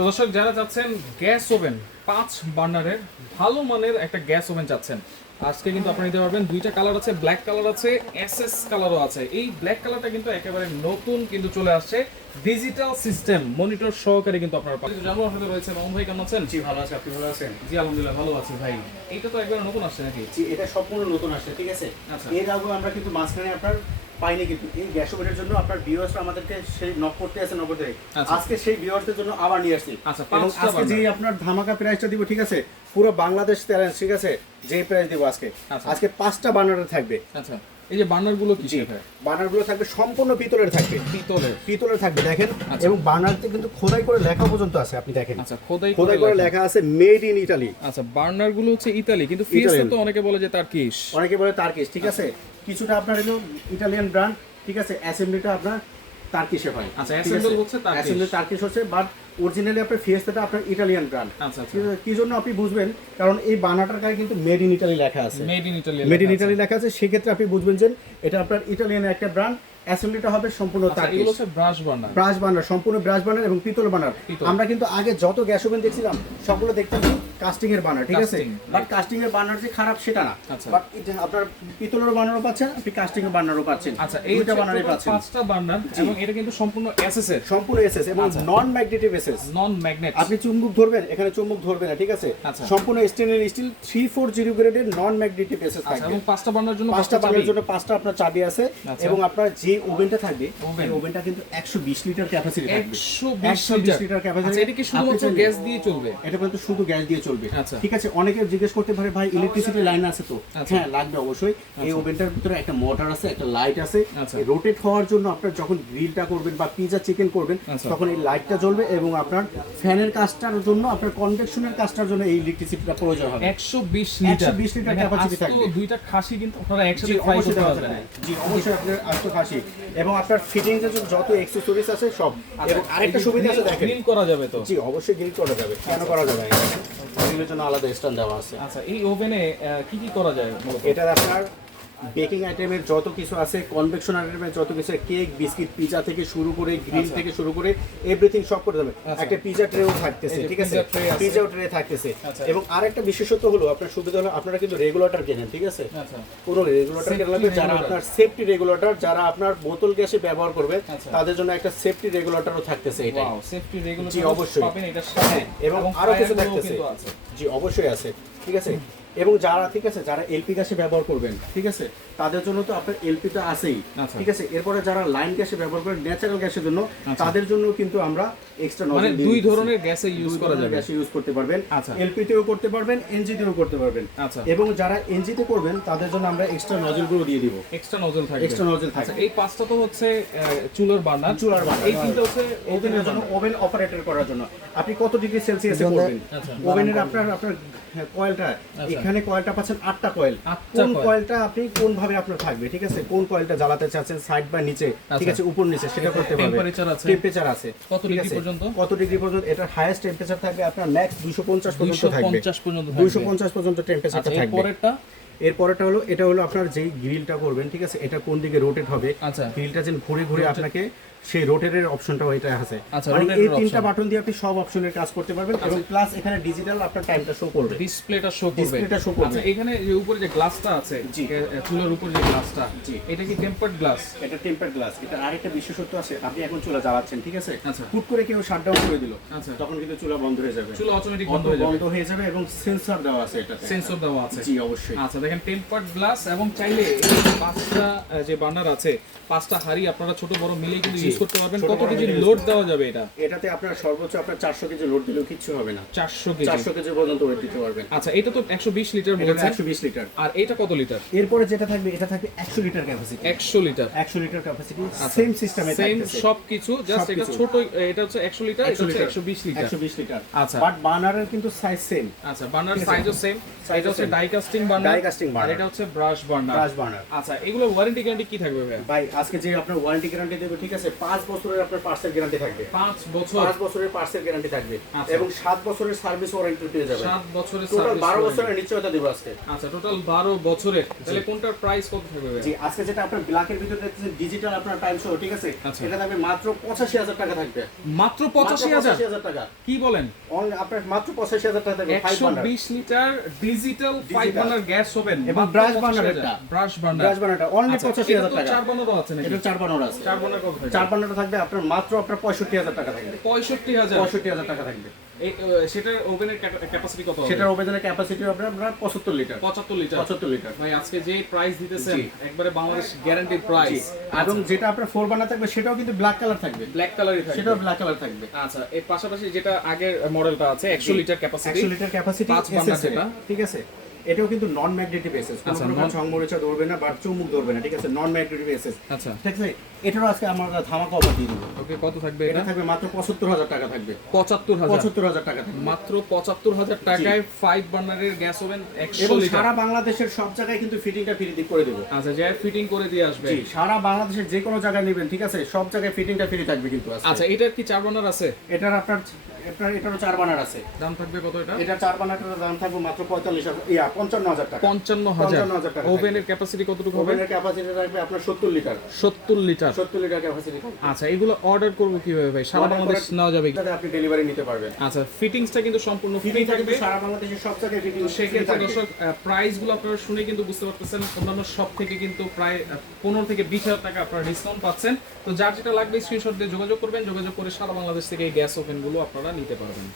তো দর্শক যারা চাচ্ছেন গ্যাস ওভেন 5 বার্নারের ভালো মানের একটা গ্যাস ওভেন চাচ্ছেন, আজকে কিন্তু আপনারা নিতে পারবেন। দুইটা কালার আছে, ব্ল্যাক কালার আছে, এসএস কালারও আছে। এই ব্ল্যাক কালারটা কিন্তু একেবারে নতুন কিন্তু চলে আসছে, ডিজিটাল সিস্টেম মনিটর সহকারে কিন্তু আপনারা পাবেন। জানুয়ার হাতে রয়েছে। মামুন ভাই কেমন আছেন? জি ভালো আছি, আপনি ভালো আছেন? জি আলহামদুলিল্লাহ ভালো আছি ভাই। এইটা তো একবার নতুন আসছে নাকি? জি, এটা সম্পূর্ণ নতুন আসছে, ঠিক আছে। আচ্ছা। এর আগে আমরা কিন্তু মাঝখানে আপনার পাইনি, কিন্তু এই গ্যাস ওভেনের জন্য আপনার ভিউয়ার্সরা আমাদেরকে সেই নক করতে আছে, নক করতে। আচ্ছা। আজকে সেই ভিউয়ারদের জন্য আবার নিয়ে আসছি। আচ্ছা, এবং পাঁচটা আজকে যে বার্নার। আপনার ধামাকা প্রাইসটা দিব, ঠিক আছে, পুরো বাংলাদেশ চ্যালেঞ্জ, ঠিক আছে, যে প্রাইস দিব আজকে। আচ্ছা। আজকে 5টা বার্নারে থাকবে। আচ্ছা, এই যে বার্নারগুলো কি? জি, বার্নারগুলো থাকবে সম্পূর্ণ পিতলের থাকবে, পিতলের থাকবে দেখেন। আচ্ছা। এবং বার্নারতে কিন্তু খোদাই করে লেখা পর্যন্ত আছে, আপনি দেখেন। আচ্ছা, খোদাই করে লেখা আছে মেড ইন ইতালি। আচ্ছা, বার্নারগুলো হচ্ছে ইতালি, কিন্তু ফিসটা তো অনেকে বলে যে তার্কিশ। অনেকে বলে তার্কিশ, ঠিক আছে। কিছুটা আপনার হলো ইটালিয়ান ব্র্যান্ড, ঠিক আছে। অ্যাসেম্বলিটা আপনার তার্কিশে হয়। আচ্ছা, অ্যাসেম্বল হচ্ছে তার্কিশ। অ্যাসেম্বলি তার্কিশ হচ্ছে, বাট অরিজিনালি আপনার ফিয়েস্তাটা আপনার ইটালিয়ান ব্র্যান্ড। আচ্ছা আচ্ছা, কি জন্য আপনি বুঝবেন, কারণ এই বানাটার গায়ে কিন্তু মেড ইন ইটালি লেখা আছে। Made in Italy, made in Italy লেখা আছে, সেক্ষেত্রে আপনি বুঝবেন যে এটা আপনার ইটালিয়ান একটা ব্র্যান্ড। অ্যাসেম্বলিটা হবে সম্পূর্ণ তার্কিশ। এগুলো হচ্ছে ব্রাশ বার্নার। ব্রাশ বার্নার, সম্পূর্ণ ব্রাশ বার্নার এবং পিতল বার্নার। আমরা কিন্তু আগে যত গ্যাস ওভেন দেখছিলাম সবগুলো দেখতাম কাস্টিং এর বার্নার, ঠিক আছে। বাট কাস্টিং এর বার্নার যে খারাপ সেটা না, বাট আপনার পিতলের বার্নারও পাচ্ছেন, আপনি কাস্টিং এর বার্নারও পাচ্ছেন। আচ্ছা, এই দুইটা বার্নারই পাচ্ছেন। 5টা বার্নার, এবং এটা কিন্তু সম্পূর্ণ এসএস এর, সম্পূর্ণ এসএস এবং নন ম্যাগনেটিক এসএস। নন ম্যাগনেট। আপনি চুম্বক ধরবেন, এখানে চুম্বক ধরবে না, ঠিক আছে। আচ্ছা। সম্পূর্ণ স্টেনলেস স্টিল 340 গ্রেডের নন ম্যাগনেটিক এসএস থাকবে। এবং 5টা বার্নার জন্য 5টা বার্নারের জন্য 5টা আপনার চাবি আছে। আচ্ছা। এবং আপনার যে ওভেনটা থাকবে, এই ওভেনটা কিন্তু 120 লিটার ক্যাপাসিটি থাকবে। 120 লিটার ক্যাপাসিটি। আচ্ছা, এটা কি শুধুমাত্র গ্যাস দিয়ে চলবে? এটা কিন্তু শুধু গ্যাস দিয়ে চলবে, আচ্ছা। ঠিক আছে। অনেকে জিজ্ঞেস করতে পারে ভাই ইলেকট্রিসিটি লাইন আছে তো? হ্যাঁ, লাগবে অবশ্যই। এই ওভেনটার ভিতরে একটা মোটর আছে, একটা লাইট আছে। আচ্ছা। রোটেট হওয়ার জন্য আপনার যখন গ্রিলটা করবেন বা পিজা চিকেন করবেন, তখন এই লাইটটা জ্বলবে। এবং আপনার ফ্যানের কাজটার জন্য, আপনার কনভেকশনের কাজটার জন্য এই ইলেকট্রিসিটিটা প্রয়োজন হবে। 120 লিটার 120 লিটার ক্যাপাসিটি আস্ত থাকবে। দুইটা খাসি কিন্তু আপনারা একসাথে জি, ফ্রাই অবশ্যই করতে দেওয়া পারবেন। যাবে। জি, অবশ্যই আপনার আস্ত খাসি। এবং আপনার ফিটিং এর যত অ্যাকসেসরিজ আছে সব। এবং আরেকটা সুবিধা আছে দেখেন। গ্রিল করা যাবে তো? জি, অবশ্যই গ্রিল করা যাবে। কেন করা যাবে? গ্রিলের জন্য আলাদা স্ট্যান্ড দেওয়া আছে। আচ্ছা, এই ওভেনে কি কি করা যায় মূলত? এটা আপনার বেকিং আইটেমের যত কিছু আছে, কনভেকশন আইটেমের যত কিছু, কেক, বিস্কিট, পিজা থেকে শুরু করে, গ্রিল থেকে শুরু করে এভরিথিং সব করে দেবে। একটা পিজা ট্রেও থাকতেছে, ঠিক আছে, পিজা ট্রে থাকতেছে। এবং আরেকটা বিশেষত্ব হলো আপনার সুবিধা হলো আপনারা কিন্তু রেগুলেটর কেনেন, ঠিক আছে। আচ্ছা, পুরো রেগুলেটর কেনা লাগবে। যারা আপনার সেফটি রেগুলেটর, যারা আপনার বোতল গ্যাসে ব্যবহার করবে, তাদের জন্য একটা সেফটি রেগুলেটরও থাকতেছে। এটা ওয়াও, সেফটি রেগুলেটর জি, অবশ্যই পাবেন এটার সাথে। এবং আরো কিছু ফায়ারগুলোও থাকতেছে। কিন্তু আছে। জি, অবশ্যই আছে, ঠিক আছে। এবং যারা, ঠিক আছে, যারা এলপি গ্যাসে ব্যবহার করবেন, ঠিক আছে, তাদের জন্য তো আপনার এলপিটা আছেই, আচ্ছা। ঠিক আছে। এরপরে যারা লাইন গ্যাসে ব্যবহার করেন, ন্যাচারাল গ্যাসের জন্য, তাদের জন্য কিন্তু আমরা এক্সট্রা মানে নজল দুই ধরনের গ্যাসে ইউজ করা যাবে। গ্যাসে ইউজ করতে পারবেন। আচ্ছা। এলপিতেও করতে পারবেন, এনজিতেও করতে পারবেন। আচ্ছা। এবং যারা এনজিতে করবেন তাদের জন্য আমরা এক্সট্রা নজলগুলো দিয়ে দিব। এক্সট্রা নজল থাকবে। এক্সট্রা নজল থাকবে। আচ্ছা, এই 5টা তো হচ্ছে চুলার বার্নার। চুলার বার্নার। এই তিনটা হচ্ছে ওভেনের জন্য, ওভেন অপারেটর করার জন্য। আপনি কত ডিগ্রি সেলসিয়াসে করবেন ওভেনের? আপনার কয়েলটা, এখানে কয়েলটা পাচ্ছেন 8টা কয়েল। কোন কয়েলটা আপনি কোন ভাবে আপনার থাকবে, ঠিক আছে। কোন কয়েলটা জ্বালাতে চাচ্ছেন, সাইড বা নিচে, ঠিক আছে, উপর নিচে, সেটা করতে পারবেন। টেম্পারেচার আছে কত ডিগ্রি পর্যন্ত? কত ডিগ্রি পর্যন্ত? এটার হাইয়েস্ট টেম্পারেচার থাকবে আপনার ম্যাক্স 250 পর্যন্ত থাকবে। 250 250 পর্যন্ত টেম্পারেচারটা থাকবে। পরেরটা এরপরেটা হলো, এটা হলো আপনার যেই গ্রিলটা করবেন, ঠিক আছে, এটা কোন দিকে রোটেট হবে। আচ্ছা, গ্রিলটা যেন ঘুরে ঘুরে আপনাকে সেই রোটেটের অপশনটাও এটা আছে। আচ্ছা, মানে এই তিনটা বাটন দিয়ে আপনি সব অপশনের কাজ করতে পারবেন। এবং প্লাস এখানে ডিজিটাল আপনার টাইমটা শো করবে, ডিসপ্লেটা শো করবে। ডিসপ্লেটা শো করবে। আচ্ছা, এখানে যে উপরে যে গ্লাসটা আছে, জি, চুলার উপরে যে গ্লাসটা, জি, এটা কি টেম্পারড গ্লাস? এটা টেম্পারড গ্লাস। এটা আরেকটা বিশেষত্ব আছে, আপনি এখন চুলা জ্বালাচ্ছেন, ঠিক আছে, আচ্ছা, হুট করে কেউ শাটডাউন করে দিল, আচ্ছা, তখন কিন্তু চুলা বন্ধ হয়ে যাবে। চুলা অটোমেটিক বন্ধ হয়ে যাবে। এবং সেন্সর দেওয়া আছে, এটাতে সেন্সর দেওয়া আছে। জি, অবশ্যই। আচ্ছা, দেখেন টেম্পারড গ্লাস। এবং চাইলে এই 5টা যে বার্নার আছে, 5টা হাঁড়ি আপনারা ছোট বড় মিলিয়ে কিন্তু ইউজ করতে পারবেন। কত কেজি লোড দেওয়া যাবে এটা? এটাতে আপনার সর্বোচ্চ আপনার 400 কেজি লোড দিলেও কিচ্ছু হবে না। 400 কেজি 400 কেজি পর্যন্ত ওয়েট দিতে পারবেন। আচ্ছা, এটা তো 120 লিটার এটা বলেছেন। 120 লিটার। আর এটা কত লিটার? এরপরে যেটা থাকবে, এটা থাকবে 100 litre capacity. 100 litre 100 litre capacity, same সিস্টেমে সেম থাকতেছে। সবকিছু, জাস্ট এটা ছোট, এটা হচ্ছে 100 লিটার, এটা হচ্ছে 120 লিটার। 120 লিটার। আচ্ছা, বাট বার্নারের কিন্তু সাইজ সেম। আচ্ছা, বার্নার সাইজও সেম। এটা হচ্ছে die casting burner, die casting আর বার্নার, এটা হচ্ছে ব্রাশ বার্নার। Brush burner. আচ্ছা, এগুলো ওয়ারেন্টি গ্যারান্টি কি থাকবে ভাই? ভাই আজকে যে আপনার ওয়ারেন্টি গ্যারান্টি দেব, ঠিক আছে, 5 বছরের আপনার পার্সেল গ্যারান্টি থাকবে। 5 বছর 5 বছরের পার্সেল গ্যারান্টি থাকবে আচ্ছা। এবং 7 বছরের সার্ভিস ওয়ারেন্টি পেয়ে যাবেন। 7 বছরের টোটাল সার্ভিস 12 বছরের নিশ্চয়তা দেব আজকে। আচ্ছা, টোটাল 12 বছরের। তাহলে কোনটার প্রাইস কত থাকবে ভাই? জি, আজকে যেটা আপনার ব্ল্যাকের ভিতরে দেখতেছেন ডিজিটাল আপনার টাইম শো, ঠিক আছে? আচ্ছা। এটা থাকবে মাত্র 85,000 টাকা থাকবে। মাত্র 85,000 85,000 টাকা। কি বলেন? আপনার মাত্র 85,000 টাকা থাকবে 5 burner. 120 litre digital 5 burner gas oven এবং ব্রাশ বার্নার এটা। Brush burner. ব্রাশ বার্নারটা অনলি 85,000 টাকা। 4 বার্নারও আছে নাকি? এটা 4 বার্নার আছে। 4 বার্নার কত থাকবে? 4 বার্নারটা থাকবে আপনার মাত্র আপনার 65,000 টাকা থাকবে। 65,000 65,000 টাকা থাকবে। এই সেটার ওভেনের ক্যাপাসিটি কত হবে? সেটার ওভেনের ক্যাপাসিটি আপনার 75 লিটার। 75 লিটার। 75 লিটার। ভাই আজকে যে প্রাইস দিতেছেন জি। একবারে বাংলাদেশ গ্যারান্টিড প্রাইস। এবং যেটা আপনার 4 বার্নার থাকবে সেটাও কিন্তু ব্ল্যাক কালার থাকবে। ব্ল্যাক কালারই থাকবে। সেটাও ব্ল্যাক কালার থাকবে। আচ্ছা, এর পাশাপাশি যেটা আগের মডেলটা আছে 100 litre capacity, 100 litre capacity 5 burner যেটা, ঠিক আছে? এটাও কিন্তু নন ম্যাগনেটিক এসএস, কোনো আচ্ছা, প্রকার সংমরিচা ধরবে না বা চুমুক ধরবে না, ঠিক আছে? নন ম্যাগনেটিক এসএস, আচ্ছা ঠিক আছে? এটারও আজকে আমরা ধামাকা অফার দিয়ে দেব। ওকে, কত থাকবে এটা এটা? থাকবে মাত্র 75,000 টাকা থাকবে। 75,000 75,000 টাকা থাকবে। মাত্র 75,000 টাকায় 5 বার্নারের গ্যাস ওভেন 100 এবং লিটার। সারা বাংলাদেশের সব জায়গায় কিন্তু ফিটিংটা ফ্রি করে দেব। আচ্ছা, যা ফিটিং করে দিয়ে আসবে। জি, সারা বাংলাদেশের যে কোনো জায়গায় নেবেন, ঠিক আছে? সব জায়গায় ফিটিংটা ফ্রি থাকবে কিন্তু আজকে। আচ্ছা, এটার কি 4 বার্নার আছে? এটার আপনার এটারও 4 বার্নার আছে। দাম থাকবে কত এটা? এটা 4 বার্নারটার দাম থাকবে মাত্র 55,000 টাকা। 55,000 টাকা। ওভেনের ক্যাপাসিটি কতটুকু হবে? ওভেনের ক্যাপাসিটি থাকবে আপনার 70 লিটার। 70 লিটার। 70 লিটার ক্যাপাসিটি থাকবে। আচ্ছা, এগুলো অর্ডার করব কিভাবে ভাই? সারা Order বাংলাদেশ করে- নেওয়া যাবে কি? তাতে আপনি ডেলিভারি নিতে পারবেন। আচ্ছা, ফিটিংসটা কিন্তু সম্পূর্ণ ফ্রি ফিটিং থাকবে। থাকবে সারা বাংলাদেশের সব জায়গায় ফিটিং সেক্ষেত্রে দর্শক প্রাইসগুলো আপনারা শুনে কিন্তু বুঝতে পারতেছেন, অন্যান্য সব থেকে কিন্তু প্রায় 15 থেকে 20,000 টাকা আপনারা ডিসকাউন্ট পাচ্ছেন। তো যার যেটা লাগবে স্ক্রিনশট দিয়ে যোগাযোগ করবেন, যোগাযোগ করে সারা বাংলাদেশ থেকে এই গ্যাস ওভেনগুলো আপনারা নিতে পারবেন।